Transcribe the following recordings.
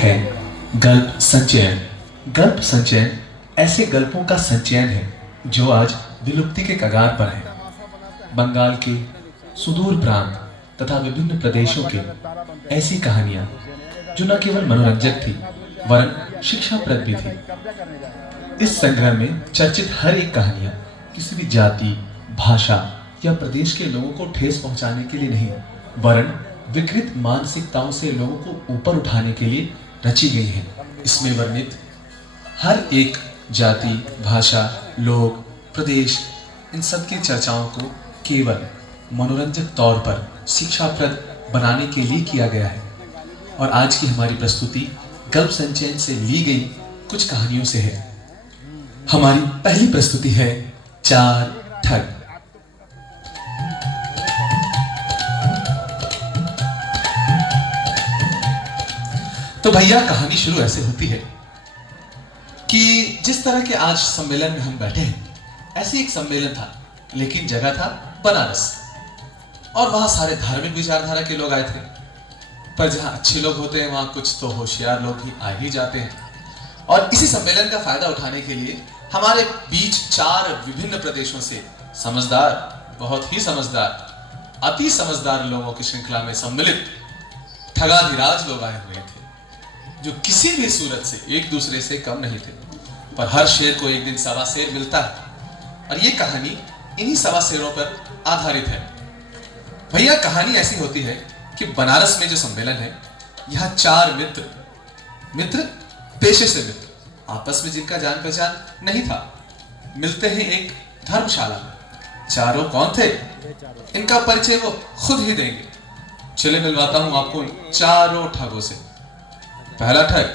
है गल्प संचयन। गल्प संचयन ऐसे गल्पों का संचयन है जो आज विलुप्ति के कगार पर है। बंगाल के सुदूर प्रांत तथा विभिन्न प्रदेशों के ऐसी कहानियां जो न केवल मनोरंजक थी वरन शिक्षाप्रद भी थी। इस संग्रह में चर्चित हर एक कहानियां किसी भी जाति, भाषा या प्रदेश के लोगों को ठेस पहुंचाने के लिए नहीं वरन विकृत मानसिकताओं से लोगों को ऊपर उठाने के लिए रची गई हैं। इसमें वर्णित हर एक जाति, भाषा, लोग, प्रदेश, इन सब की चर्चाओं को केवल मनोरंजक तौर पर शिक्षाप्रद बनाने के लिए किया गया है। और आज की हमारी प्रस्तुति गल्प संचयन से ली गई कुछ कहानियों से है। हमारी पहली प्रस्तुति है चार ठग। तो भैया कहानी शुरू ऐसे होती है कि जिस तरह के आज सम्मेलन में हम बैठे हैं ऐसे एक सम्मेलन था, लेकिन जगह था बनारस और वहां सारे धार्मिक विचारधारा के लोग आए थे। पर जहां अच्छे लोग होते हैं वहां कुछ तो होशियार लोग ही आ ही जाते हैं। और इसी सम्मेलन का फायदा उठाने के लिए हमारे बीच चार विभिन्न प्रदेशों से समझदार, बहुत ही समझदार, अति समझदार लोगों की श्रृंखला में सम्मिलित ठगाधिराज लोग आए हुए थे जो किसी भी सूरत से एक दूसरे से कम नहीं थे। पर हर शेर को एक दिन सवा शेर मिलता है और ये कहानी इन्हीं सवा शेरों पर आधारित है। भैया कहानी ऐसी होती है कि बनारस में जो सम्मेलन है यहाँ चार मित्र पेशे से मित्र आपस में जिनका जान पहचान नहीं था मिलते हैं एक धर्मशाला में। चारों कौन थे इनका परिचय वो खुद ही देंगे। चले मिलवाता हूं आपको चारों ठगों से। पहला ठग,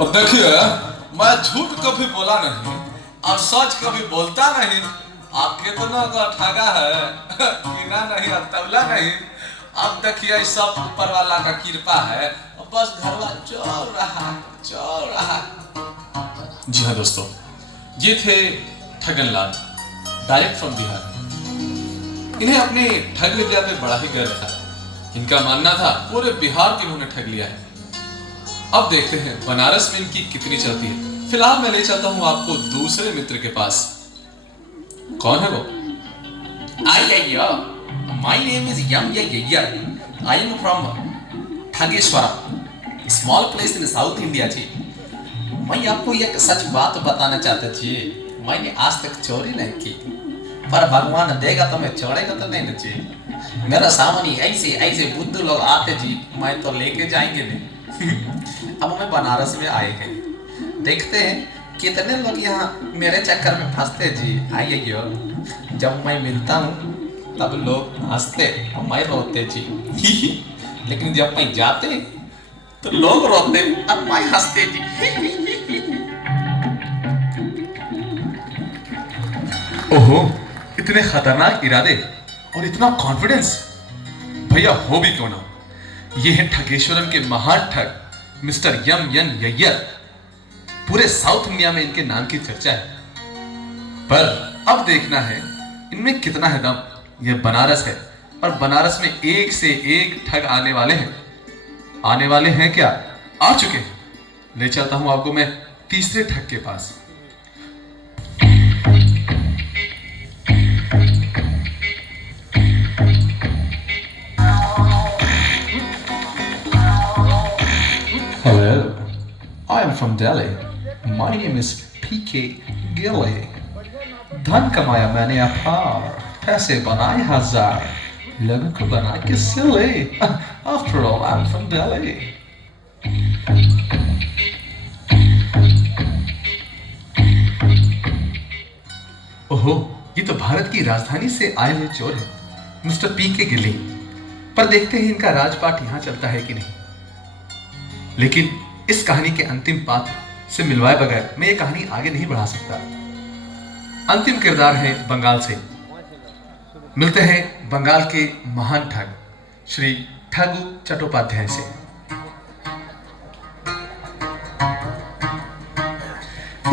अब देखिए मैं झूठ कभी बोला नहीं और सच कभी बोलता नहीं। आप कितना का ठगा है गिना नहीं, तौला नहीं। अब देखिए सब ऊपर वाला का कृपा है, बस घरवा चल रहा। जी हाँ दोस्तों, ये थे ठगन लाल, डायरेक्ट फ्रॉम बिहार। इन्हें अपने ठग विद्या पे बड़ा ही गर्व था। इनका मानना था पूरे बिहार को इन्होंने ठग लिया है। अब देखते हैं बनारस में इनकी कितनी चलती है। फिलहाल मैं ले चलता हूं आपको दूसरे मित्र के पास। कौन है वो? My name is Yam Yayya. I am from Thageshwaram, small place in South India जी। मैं आपको एक सच बात बताना चाहता जी। मैंने आज तक चोरी नहीं की, पर भगवान देगा तो मैं छोड़ेगा तो नहीं ना जी। मेरा सामने ऐसे बुद्धू लोग आते जी, मैं तो लेके जाएंगे नहीं। अब मैं बनारस में आए हैं, देखते हैं कितने लोग यहाँ मेरे चक्कर में फंसते जी। आइए, जब मैं मिलता हूँ तब लोग हंसते और मैं रोते जी। लेकिन जब मैं जाते तो लोग रोते और मैं हंसते जी। ओहो, इतने खतरनाक इरादे और इतना कॉन्फिडेंस भैया हो भी क्यों ना। ये है ठगेश्वरम के महान ठग मिस्टर यम यन यैयर। पूरे साउथ इंडिया में इनके नाम की चर्चा है। पर अब देखना है इनमें कितना है दम। यह बनारस है और बनारस में एक से एक ठग आने वाले हैं क्या, आ चुके हैं। ले चलता हूं आपको मैं तीसरे ठग के पास। Hello, I am from Delhi. My name is PK Gilly. धन कमाया मैंने अपार, पैसे बनाए हजार, लोगों को बना के सिले। After all, I'm from Delhi. ओहो, ये तो भारत की राजधानी से आए हुए चोर हैं, मिस्टर पीके गिली। पर देखते हैं इनका राजपाट यहाँ चलता है कि नहीं। लेकिन इस कहानी के अंतिम पात्र से मिलवाए बगैर मैं ये कहानी आगे नहीं बढ़ा सकता। अंतिम किरदार है बंगाल से। मिलते हैं बंगाल के महान ठग श्री ठगु चट्टोपाध्याय से।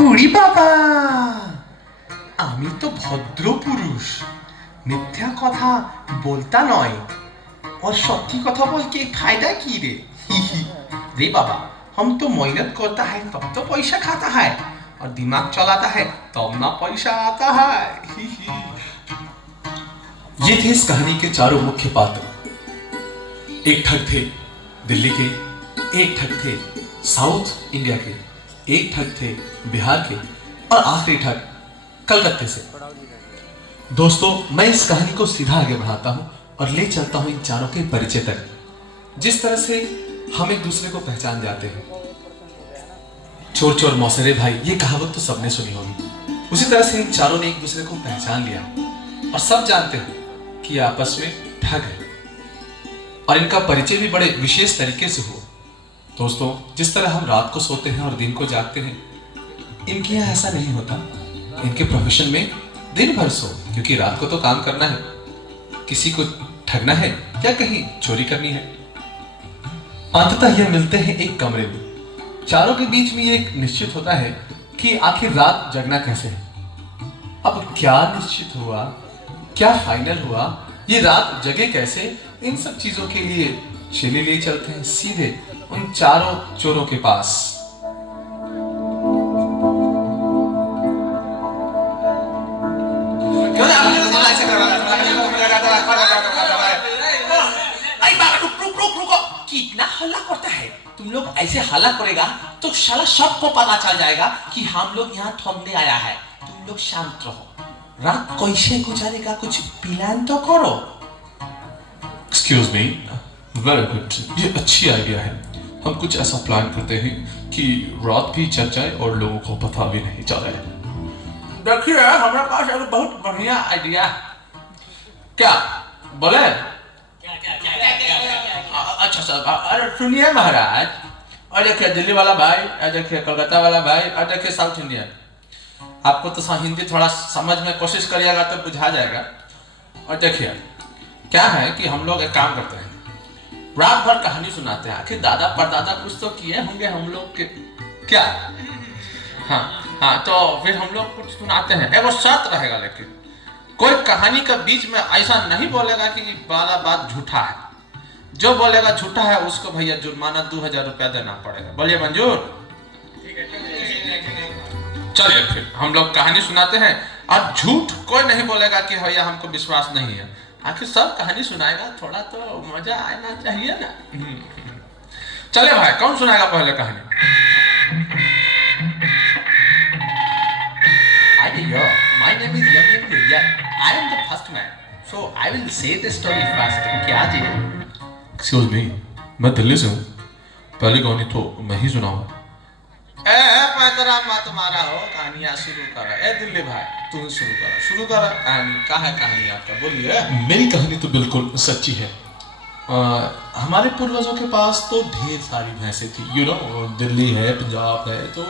उड़ी बाबा, আমি তো ভদ্র পুরুষ, মিথ্যা কথা বলতা নয়। और सत्य कथा बोल के फायदा की रे रे बाबा, हम तो मेहनत करता है तब तो पैसा खाता है, और दिमाग चलाता है तब ना पैसा आता है। ये थे इस कहानी के चारों मुख्य पात्र। एक ठग थे दिल्ली के, एक ठग थे साउथ इंडिया के, एक ठग थे बिहार के, और आखिरी ठग कलकत्ते से। दोस्तों, मैं इस कहानी को सीधा आगे बढ़ाता हूं और ले चलता हूं इन चारों के परिचय तक। जिस तरह से हम एक दूसरे को पहचान जाते हैं, चोर चोर मौसरे भाई, ये कहावत तो सबने सुनी होगी। उसी तरह से इन चारों ने एक दूसरे को पहचान लिया और सब जानते हैं कि आपस में ठग है, और इनका परिचय भी बड़े विशेष तरीके से हो। दोस्तों, जिस तरह हम रात को सोते हैं और दिन को जागते हैं, इनके यहाँ ऐसा नहीं होता। इनके प्रोफेशन में दिन भर सो, क्योंकि रात को तो काम करना है, किसी को ठगना है या कहीं चोरी करनी है। अंततः यह मिलते हैं एक कमरे में। चारों के बीच में एक निश्चित होता है कि आखिर रात जगना कैसे है। अब क्या निश्चित हुआ, क्या फाइनल हुआ, ये रात जगे कैसे, इन सब चीजों के लिए चले ले चलते हैं सीधे उन चारों चोरों के पास। कितना हल्ला करता है, तुम लोग ऐसे हल्ला करेगा तो साला सबको पता चल जाएगा कि हम लोग यहाँ ठगने आया है। तुम लोग शांत रहो, रात कैसे गुजारेगा कुछ प्लान तो करो। एक्सक्यूज मी, वेरी गुड, ये अच्छी आइडिया है। हम कुछ ऐसा प्लान करते हैं कि रात भी चल जाए और लोगों को पता भी नहीं चले। देखिए, हमारे पास एक बहुत बढ़िया आइडिया। क्या बोले? अच्छा सर, अरे सुनिए महाराज, और देखिए दिल्ली वाला भाई, और देखिए कलकत्ता वाला भाई, और देखिए साउथ इंडियन। आपको तो हिंदी थोड़ा समझ में कोशिश करिएगा तो बुझा जाएगा। और देखिए क्या है कि हम लोग एक काम करते हैं, रात भर कहानी सुनाते हैं। आखिर दादा परदादा कुछ तो किए होंगे हम लोग के, क्या? हाँ, तो फिर हम लोग कुछ सुनाते हैं। एगो शर्त रहेगा, लेकिन कोई कहानी के बीच में ऐसा नहीं बोलेगा कि वाला बात झूठा है। जो बोलेगा झूठा है उसको भैया जुर्माना 2000 रुपया देना पड़ेगा। बोलिए मंजूर? चलिए फिर हम लोग कहानी सुनाते हैं, और झूठ कोई नहीं बोलेगा कि भैया हमको विश्वास नहीं है। आखिर सब कहानी सुनाएगा, थोड़ा तो मजा आना चाहिए ना। चले भाई, कौन सुनाएगा पहले कहानी? My name is Young Vijay. I am the first man, so I will say the story first. क्या जी? एक्सक्यूज मी, मैं दिल्ली से हूँ, पहली कहानी तो मैं ही सुनाऊंगा। पैतरा मत मारा हो, कहानियां शुरू करा। ए दिल्ली भाई, तुम शुरू करा कहानी। क्या है कहानी आपका, बोलिए। मेरी कहानी तो बिल्कुल सच्ची है। हमारे पूर्वजों के पास तो ढेर सारी भैंसें थी। यू नो, दिल्ली है, पंजाब है, तो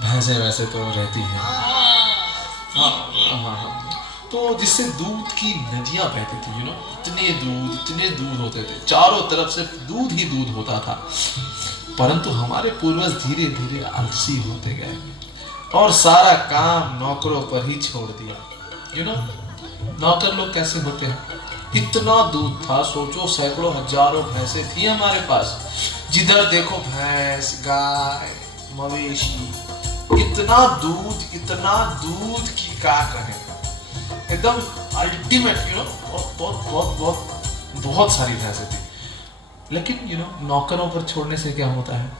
भैंसें वैसे तो रहती हैं। हाँ, तो जिससे दूध की नदियां बहती थी। यू नो, इतने दूध होते थे, चारों तरफ से दूध ही दूध होता था। परंतु हमारे पूर्वज धीरे धीरे आलसी होते गए और सारा काम नौकरों पर ही छोड़ दिया। यू नो, नौकर लोग कैसे होते हैं, इतना दूध था, सोचो सैकड़ों हजारों भैंसें थी हमारे पास। जिधर देखो भैंस, गाय, मवेशी, इतना दूध की क्या कहें, एकदम अल्टीमेट। यू नो, बहुत सारी भैंसें थी। लेकिन यू नो, नौकरों पर छोड़ने से क्या होता है,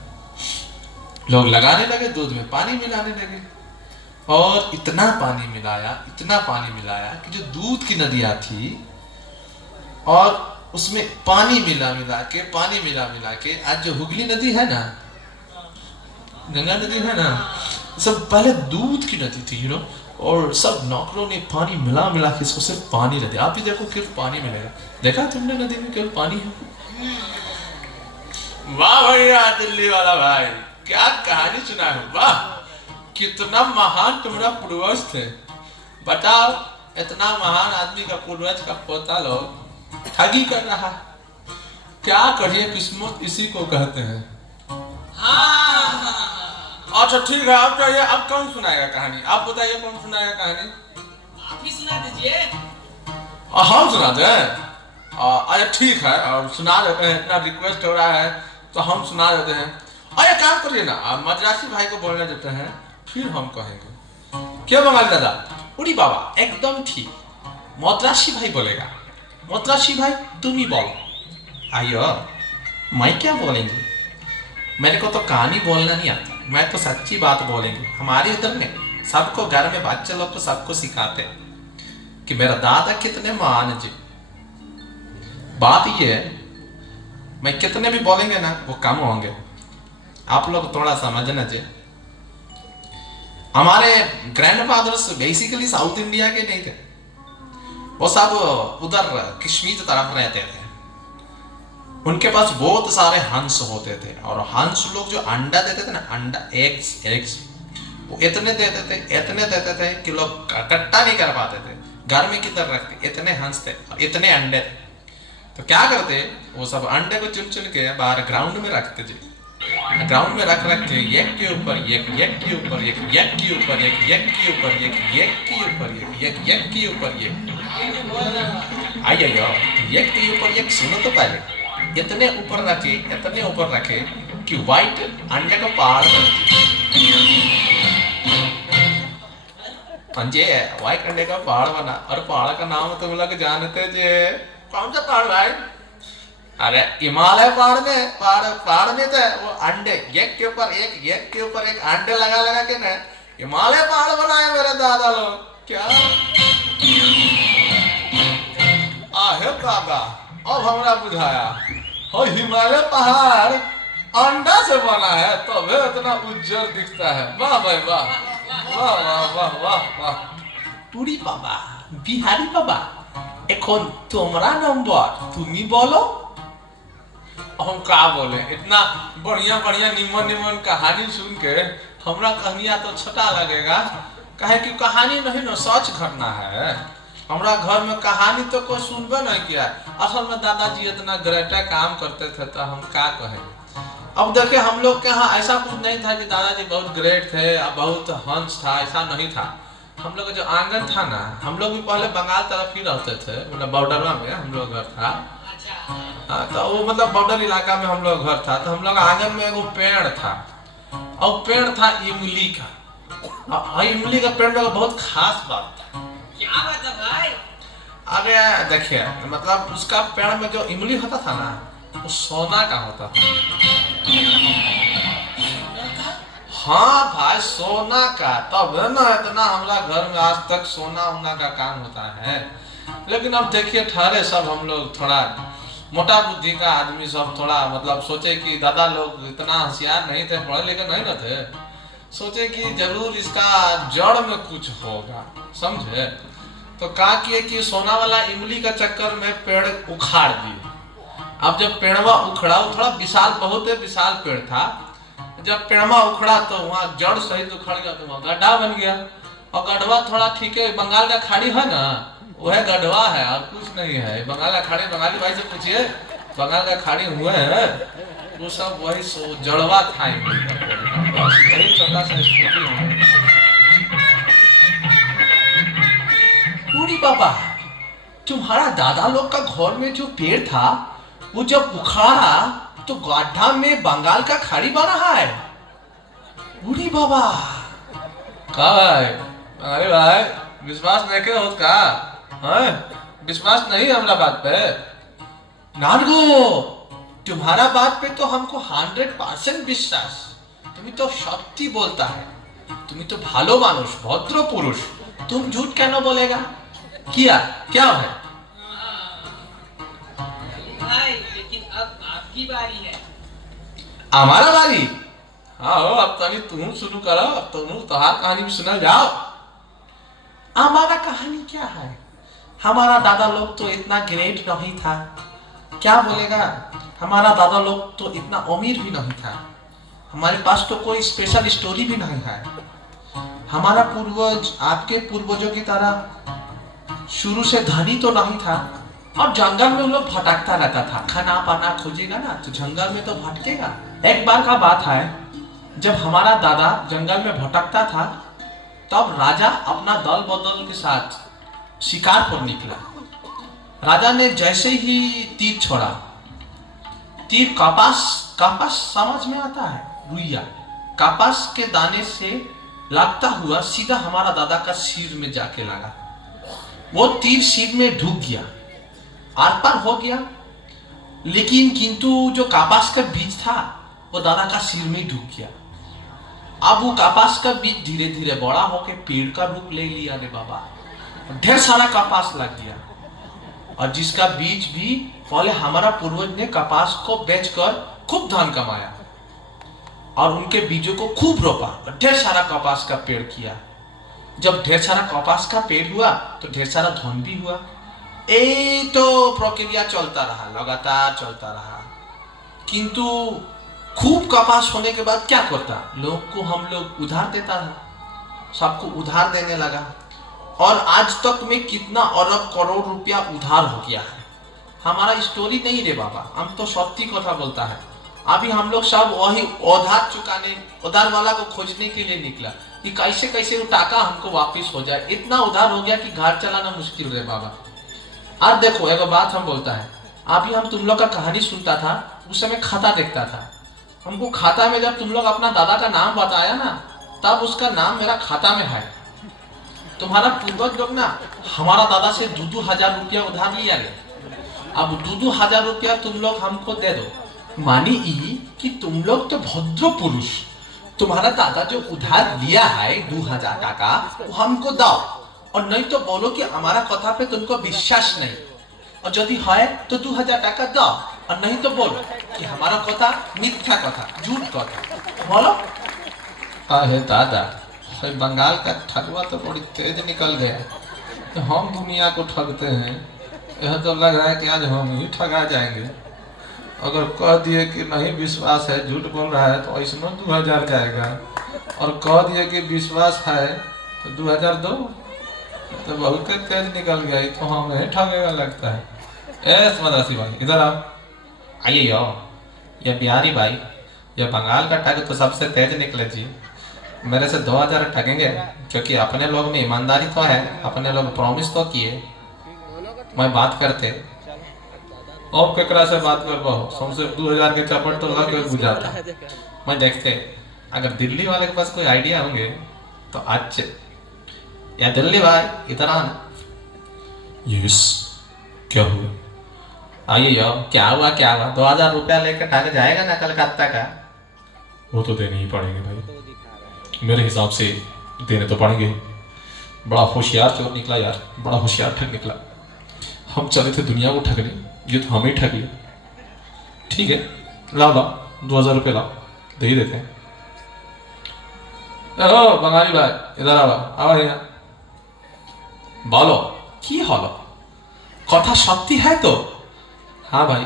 लोग लगाने लगे, दूध में पानी मिलाने लगे, और इतना पानी मिलाया कि जो दूध की नदियां थी और उसमें पानी मिला मिला के आज जो हुगली नदी है ना, गंगा नदी है ना, सब पहले दूध की नदी थी। यू नो, और सब नौकरों ने पानी मिला के इसको सिर्फ पानी नदी। आप भी देखो, केवल पानी मिलेगा। देखा तुमने नदी में केवल पानी है। वाह भैया दिल्ली वाला भाई, क्या कहानी सुना है। वाह, कितना महान तुम्हारा पूर्वज थे। बताओ, इतना महान आदमी का पूर्वज का पोता लोग ठगी कर रहा है। क्या करिए, किस्मत इसी को कहते हैं। अच्छा ठीक है, अब चाहिए, अब कौन सुनाएगा कहानी? आप बताइए, कौन सुनाएगा कहानी? आप ही सुना दीजिए। हम सुनाते हैं। अरे ठीक है, सुना देते हैं, इतना रिक्वेस्ट हो रहा है तो हम सुना देते हैं। अरे काम करिए ना, आप मद्रासी भाई को बोलने देते हैं, फिर हम कहेंगे। क्या बंगाली दादा? उड़ी बाबा एकदम ठीक, मद्रासी भाई बोलेगा। मद्रासी भाई तुम ही बोलो। आयो, मैं क्या बोलेंगे? मेरे को तो कहानी बोलना नहीं आता, मैं तो सच्ची बात बोलेंगे। हमारे इधर में सबको घर में बच्चे लोग को सबको सिखाते हैं कि मेरा दादा कितने महान जी। बात ये है, मैं कितने भी बोलेंगे ना वो कम होंगे, आप लोग थोड़ा समझना चाहिए। हमारे ग्रैंडफादर्स बेसिकली साउथ इंडिया के नहीं थे, वो सब उधर कश्मीर तरफ रहते थे। उनके पास बहुत सारे हंस होते थे, और हंस लोग जो अंडा देते थे ना, अंडा एग्स वो इतने देते थे कि लोग इकट्ठा नहीं कर पाते थे। घर में किधर रखते, इतने हंस थे, इतने अंडे थे। तो क्या करते, वो सब अंडे को चुन चुन के बाहर ग्राउंड में रखते थे। ग्राउंड में रख के एक के ऊपर एक, एक के ऊपर एक, एक के ऊपर एक, एक के ऊपर एक, एक के ऊपर एक, एक के ऊपर एक। आइए एक के ऊपर एक सुनो तो पहले। इतने ऊपर रखे कि व्हाइट अंडे का पहाड़ पंजे व्हाइट अंडे का पहाड़ बना। और पहाड़ का नाम तुम लोग जानते जे? कौन सा पहाड़ भाई? अरे हिमालय पहाड़ में थे वो अंडे, एक के ऊपर एक अंडे लगा के ना हिमालय पहाड़ बनाए मेरे दादा लोग। क्या आहे दादा, अब हमरा बुझाया हो, हिमालय पहाड़ अंडा से बना है तब इतना उज्जवल दिखता है। वाह भाई वाह, वाह वाह वाह वाह वाह। পুরি বাবা, বিহারি বাবা, এখন তোমরা নম্বর, তুমি বলো। हम का बोले, इतना बढ़िया निमन कहानी सुन के हमरा कहानियां तो छोटा लगेगा, कहे कि कहानी नहीं ना सच घटना है। हमरा घर में कहानी तो कोई सुनबे नहीं किया। असल में दादाजी इतना ग्रेट काम करते थे तो हम क्या कहें। अब देखिए हम लोग के यहाँ ऐसा कुछ नहीं था कि दादाजी बहुत ग्रेट थे, बहुत हंस था, ऐसा नहीं था। हम लोग का जो आंगन था ना, हम लोग भी पहले बंगाल तरफ ही रहते थे, मतलब बॉर्डर में हम लोग घर था। हाँ, तो वो मतलब बॉर्डर इलाका में हम लोग घर था। तो हम लोग आंगन में एगो पेड़ था, और पेड़ था इमली का। और इमली का पेड़ में बहुत खास बात था। क्या बात है भाई? अरे देखिए, मतलब उसका पेड़ में जो इमली होता था ना, वो सोना का होता था। हाँ भाई, सोना का। तब है ना इतना हमारा घर में आज तक सोना उना का काम होता है। लेकिन अब देखिए ठहरे सब हम लोग, थोड़ा मोटा बुद्धि का आदमी सब, थोड़ा मतलब सोचे कि दादा लोग इतना होशियार नहीं थे, पढ़े लिखे नहीं ना थे। सोचे कि जरूर इसका जड़ में कुछ होगा, समझे। तो कहा किए कि सोना वाला इमली का चक्कर में पेड़ उखाड़ दिए। अब जब पेड़वा उखड़ा, वो थोड़ा विशाल, बहुत विशाल पेड़ था। जब पेड़वा उखड़ा तो वहाँ जड़ सहित उखड़ गया, तो वहाँ गड्ढा बन गया। और गड्ढवा थोड़ा ठीक है, बंगाल का खाड़ी है ना, वह गड्ढवा है और कुछ नहीं है। बंगाल का खाड़ी, बंगाली भाई से पूछिए, बंगाल का खाड़ी हुए है, वो सब वही जड़वा था। वही छोटा सा स्कूटी है। पूरी बाबा, तुम्हारा दादा लोग का घर में जो पेड़ था, वो जब उखाड़ा तो गड्ढा में बंगाल का खाड़ी बना है। पूरी बाबा का भाई, अरे भाई विश्वास नहीं के होत का? हाँ, विश्वास नहीं है हमरा बात पे? नानगो, तुम्हारा बात पे तो हमको 100% विश्वास। तुम्हें तो सत्य बोलता है, तुम्हें तो भालो मानुष, भद्र पुरुष, तुम झूठ क्यों बोलेगा? क्या है? भाई लेकिन अब आपकी बारी है। हमारा बारी? हाँ हो, अब तनी तुम शुरू करो, अब तुम तोहार कहानी भी सुना जाओ। हमारा कहानी क्या है? हमारा दादा लोग तो इतना ग्रेट नहीं था, क्या बोलेगा। हमारा दादा लोग तो इतना अमीर भी नहीं था, हमारे पास तो कोई स्पेशल स्टोरी भी नहीं है। हमारा पूर्वज आपके पूर्वजों की तरह शुरू से धनी तो नहीं था, और जंगल में लोग भटकता रहता था। खाना पाना खोजेगा ना तो जंगल में तो भटकेगा। एक बार का बात है, जब हमारा दादा जंगल में भटकता था, तब राजा अपना दल बदल के साथ शिकार पर निकला। राजा ने जैसे ही तीर छोड़ा, तीर कपास कपास समझ में आता है, रुइया कपास के दाने से लगता हुआ सीधा हमारा दादा का सिर में जाके लगा। वो तीर सिर में ढुक गया, आर पार हो गया, लेकिन किंतु जो कपास का बीज था वो दादा का सिर में ढुक गया। अब वो कपास का बीज धीरे धीरे बड़ा होके पेड़ का रूप ले लिया रे बाबा, ढेर सारा कपास लग गया। और जिसका बीज भी पहले हमारा पूर्वज ने कपास को बेचकर खूब धन कमाया और उनके बीजों को खूब रोपा और ढेर सारा कपास का पेड़ किया। जब ढेर सारा कपास का पेड़ हुआ तो ढेर सारा धन भी हुआ। ये तो प्रक्रिया चलता रहा, लगातार चलता रहा। किंतु खूब कपास होने के बाद क्या करता, लोग को हम लोग उधार देता था, सबको उधार देने लगा और आज तक में कितना अरब करोड़ रुपया उधार हो गया है। हमारा स्टोरी नहीं रे बाबा, हम तो सत्य कथा बोलता है। अभी हम लोग सब वही उधार चुकाने, उधार वाला को खोजने के लिए निकला कि कैसे कैसे वो टाका हमको वापस हो जाए। इतना उधार हो गया कि घर चलाना मुश्किल रे बाबा। आज देखो एक बात हम बोलता है, अभी हम तुम लोग का कहानी सुनता था, उस समय खाता देखता था। हमको खाता में जब तुम लोग अपना दादा का नाम बताया ना, तब उसका नाम मेरा खाता में है। तुम्हारा पूर्वज लोग ना हमारा दादा से 2-2 रुपया उधार लिया गया। अब 2-2 रुपया तुम लोग हमको दे दो, मानी कि तुम लोग तो भद्र पुरुष, तुम्हारा दादा जो उधार लिया है 2000 टाका वो हमको दो, और नहीं तो बोलो कि हमारा कथा पे तुमको विश्वास नहीं, और यदि है तो 2000 टाका दो, और नहीं तो बोलो कि हमारा कथा मिथ्या कथा, झूठ कथा। बोलो अरे दादा, बंगाल का ठगवा तो बड़ी तेज निकल गया। हम दुनिया को ठगते हैं, यह तो लग रहा है कि आज हम ही ठगा जाएंगे। अगर कह दिए कि नहीं विश्वास है, झूठ बोल रहा है, तो इसमें 2000 जाएगा, और कह दिए कि विश्वास है तो 2000 दो, तो बहुत तेज निकल गई, तो हमें ठगेगा लगता है। मद्रासी भाई इधर आओ, आइए यो, ये बिहारी भाई, ये बंगाल का ठग तो सबसे तेज निकले जी। मेरे से 2000 ठगेंगे, क्योंकि अपने लोग में ईमानदारी तो है, अपने लोग प्रॉमिस तो किए। मैं बात करते और केकरा से बात कर पाओ, सबसे 2000 के चपट तो लग गए बुझाता। मैं देखते अगर दिल्ली वाले के पास कोई आइडिया होंगे तो अच्छे। या दिल्ली भाई इधर आना। यस, क्या हुआ? आइए यो, क्या हुआ 2000 रुपया लेकर ठग जाएगा ना कलकत्ता का? वो तो देने ही पड़ेंगे भाई, मेरे हिसाब से देने तो पड़ेंगे। बड़ा होशियार चोर निकला यार, बड़ा होशियार ठग निकला। हम चले थे दुनिया को ठगने, ये तो हमें ठग लिया। ठीक है, लाओ 2000 रुपये लाओ, दे ही देते हैं। ओ बंगाली भाई इधर आओ यहाँ। बोलो की हलो, कथा सत्य है तो? हाँ भाई,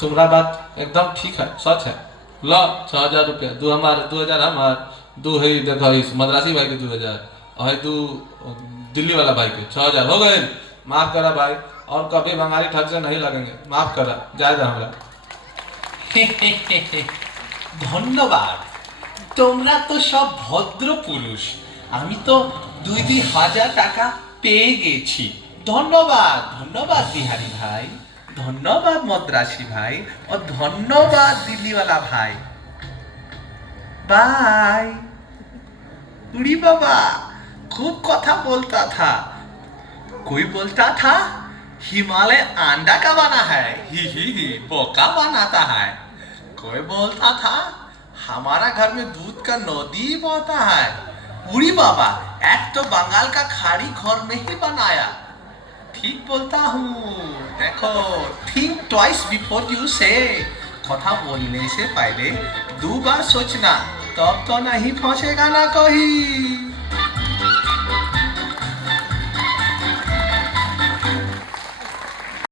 तुम्हारा बात एकदम ठीक है, सच है। लो 6000 रुपया, 2000 हमार, 2 है देखो इस मद्रासी भाई के 2000, और 2 दिल्ली वाला भाई के 6000 हो गए। माफ करा भाई, और कभी बंगाली ठग से नहीं लगेंगे, माफ करा, जाएगा हमरा। धन्यवाद, তোমরা তো সব ভদ্র পুরুষ, আমি তো 2-2000 টাকা পেয়ে গেছি। ধন্যবাদ, ধন্যবাদ বিহারি ভাই, ধন্যবাদ মদ্রাসী ভাই, और ধন্যবাদ দিল্লিওয়ালা ভাই। बाय। उड़ी बाबा खूब कथा बोलता था। कोई बोलता था हिमालय अंडा का बना है, ही बोका बनाता है। कोई बोलता था हमारा घर में दूध का नदी बहता है। उड़ी बाबा, एक तो बंगाल का खाड़ी घर में ही बनाया। ठीक बोलता हूँ, देखो, थिंक ट्वाइस बिफोर यू से। कथा बोलने से पहले 2 बार सोचना, तब तो नहीं फंसेगा ना कहीं।